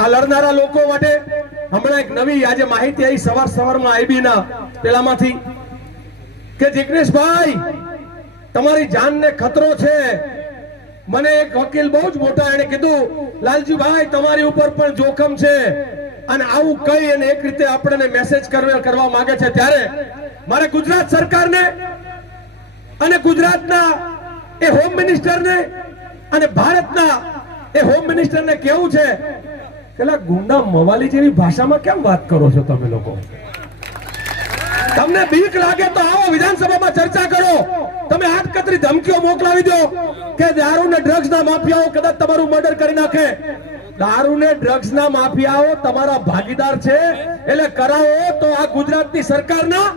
આ લડનારા લોકો માટે હમણાં એક નવી આજે માહિતી આવી સવારમાં આઈબી ના પેલામાંથી કે જિગ્નેશભાઈ તમારી જાનને ખતરો છે। મને એક વકીલ બહુ જ મોટા એને કીધું લાલજીભાઈ તમારી ઉપર પણ જોખમ છે અને આવું કઈ અને એક રીતે આપણને મેસેજ કરવા માંગે છે। ત્યારે મારે ગુજરાત સરકારને અને ગુજરાતના એ હોમ મિનિસ્ટરને અને ભારતના એ હોમ મિનિસ્ટરને કેવું છે કે ગુંડા મવાલી જેવી ભાષામાં કેમ વાત કરો છો તમે લોકો? તમને બીક લાગે તો આવો વિધાનસભામાં ચર્ચા કરો। તમે હાથ કતરી ધમકીઓ મોકલાવી દો કે દારૂ ને ડ્રગ્સ ના માફિયાઓ કદાચ તમારું મર્ડર કરી નાખે। દારૂ ને ડ્રગ્સ ના માફિયાઓ તમારા ભાગીદાર છે એટલે કરાવો તો આ ગુજરાતની સરકારના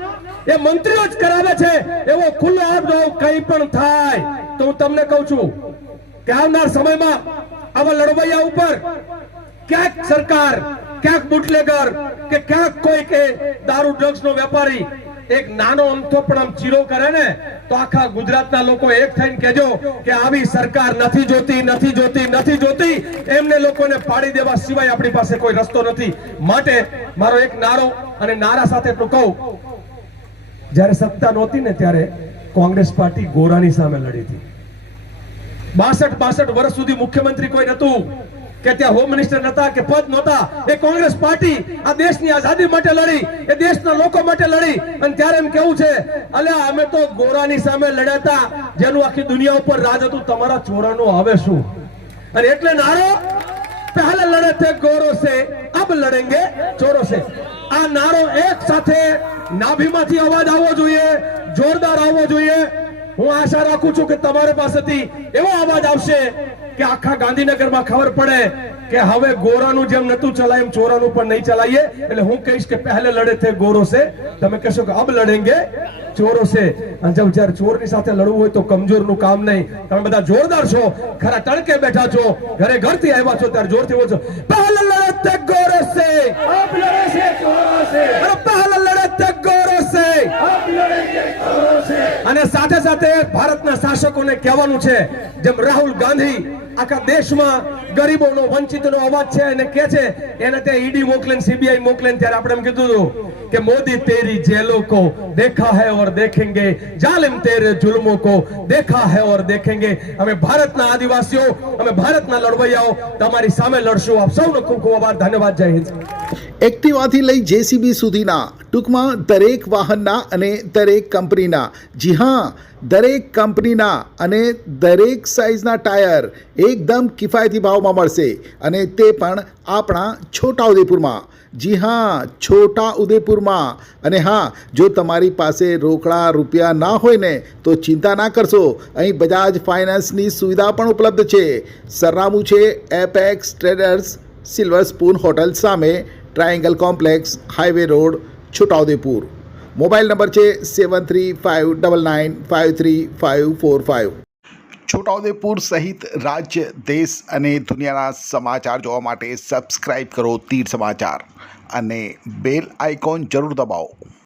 એ મંત્રીઓ જ કરાવે છે। એવો ખુલ્લો આપજો કઈ પણ થાય તો હું તમને કહું છું કે આવનાર સમયમાં આવા લડવૈયા ઉપર ક્યાંક સરકાર ક્યાંક બુટલેગર કે ક્યાંક કોઈ કે દારૂ ડ્રગ્સ નો વેપારી એક નાનો અમથો પણ આમ ચીરો કરે ને તો આખા ગુજરાતના લોકો એક થઈને કહેજો કે આવી સરકાર નથી જોતી। એમને લોકોને પાડી દેવા સિવાય આપણી પાસે કોઈ રસ્તો નથી। માટે મારો એક નારો અને નારા સાથે એટલું કહું, જ્યારે સત્તા નહોતી ને ત્યારે કોંગ્રેસ પાર્ટી ગોરાની સામે લડી હતી। 62 વર્ષ સુધી મુખ્યમંત્રી કોઈ નતું કે ત્યાં હોમ મિનિસ્ટર નતા કે પદ નહોતા। એ કોંગ્રેસ પાર્ટી આ દેશની આઝાદી માટે લડી, એ દેશના લોકો માટે લડી અને ત્યારે એમ કેવું છે અલ્યા અમે તો ગોરાની સામે લડ્યા હતા જેનું આખી દુનિયા ઉપર રાજ હતું, તમારા ચોરાનું હવે શું? અને એટલે નારો પહેલા લડે थे गोरों से अब लड़ेंगे चोरों से। આ નારો એક સાથે નાભીમાંથી અવાજ આવવો જોઈએ, જોરદાર આવવો જોઈએ। હું આશા રાખું છું કે તમારી પાસેથી એવો અવાજ આવશે કે આખા ગાંધીનગરમાં ખબર પડે કે હવે ગોરાનું જેમ નતું ચલાય એમ ચોરાનું પણ નહીં ચલાઈએ। એટલે હું કહીશ કે પહેલે લડે थे गोरों से, તમે કહેશો કે અબ લડેંગે ચોરો से। અને જ્યારે ચોરની સાથે લડવું હોય તો કમજોરનું કામ નહીં, તમે બધા જોરદાર છો, ખરા તડકે બેઠા છો, ઘરથી આવ્યા છો ત્યારે જોરથી બોલજો પહેલે લડે थे गोरों से अब लड़े से ચોરો से, અરે પહેલે લડે थे गोरों से अब लड़ेंगे ચોરો से। અને સાથે સાથે ભારતના શાસકોને કહેવાનું છે જેમ રાહુલ ગાંધી આખા દેશમાં ગરીબોનો વંચિતનો અવાજ છે અને કહે છે એને તે ઈડી મોકલે સીબીઆઈ મોકલે ત્યારે આપણે એમ કીધું હતું કે મોદી તેરી જેલોं को देखा है और देखेंगे, जालिम तेरे जुल्मों को देखा है और देखेंगे। અમે ભારતના આદિવાસીઓ, અમે ભારતના લડવૈયાઓ તમારી સામે લડશું। આપ સૌનો ખૂબ ખૂબ આભાર, ધન્યવાદ, જય હિન્દ। એક્ટિવાથી લઈ જેસીબી સુધીના ટૂંકમાં દરેક વાહનના અને દરેક કંપનીના, જી હા દરેક કંપનીના અને દરેક સાઇઝના ટાયર એકદમ કિફાયતી ભાવમાં મળશે અને તે પણ આપણા છોટાઉદેપુરમાં। જી હા છોટાઉદેપુરમાં। અને હા જો તમારી પાસે રોકડા રૂપિયા ના હોય ને તો ચિંતા ના કરશો, અહીં બજાજ ફાઇનાન્સની સુવિધા પણ ઉપલબ્ધ છે। સરનામું છે Apex Traders, silver spoon hotel સામે, triangle complex, highway road, Chhota Udepur. Mobile number છે 7359953545। છોટાઉદેપુર સહિત રાજ્ય, દેશ અને દુનિયાના સમાચાર જોવા માટે સબસ્ક્રાઈબ કરો તીર સમાચાર અને બેલ આઇકોન જરૂર દબાવો।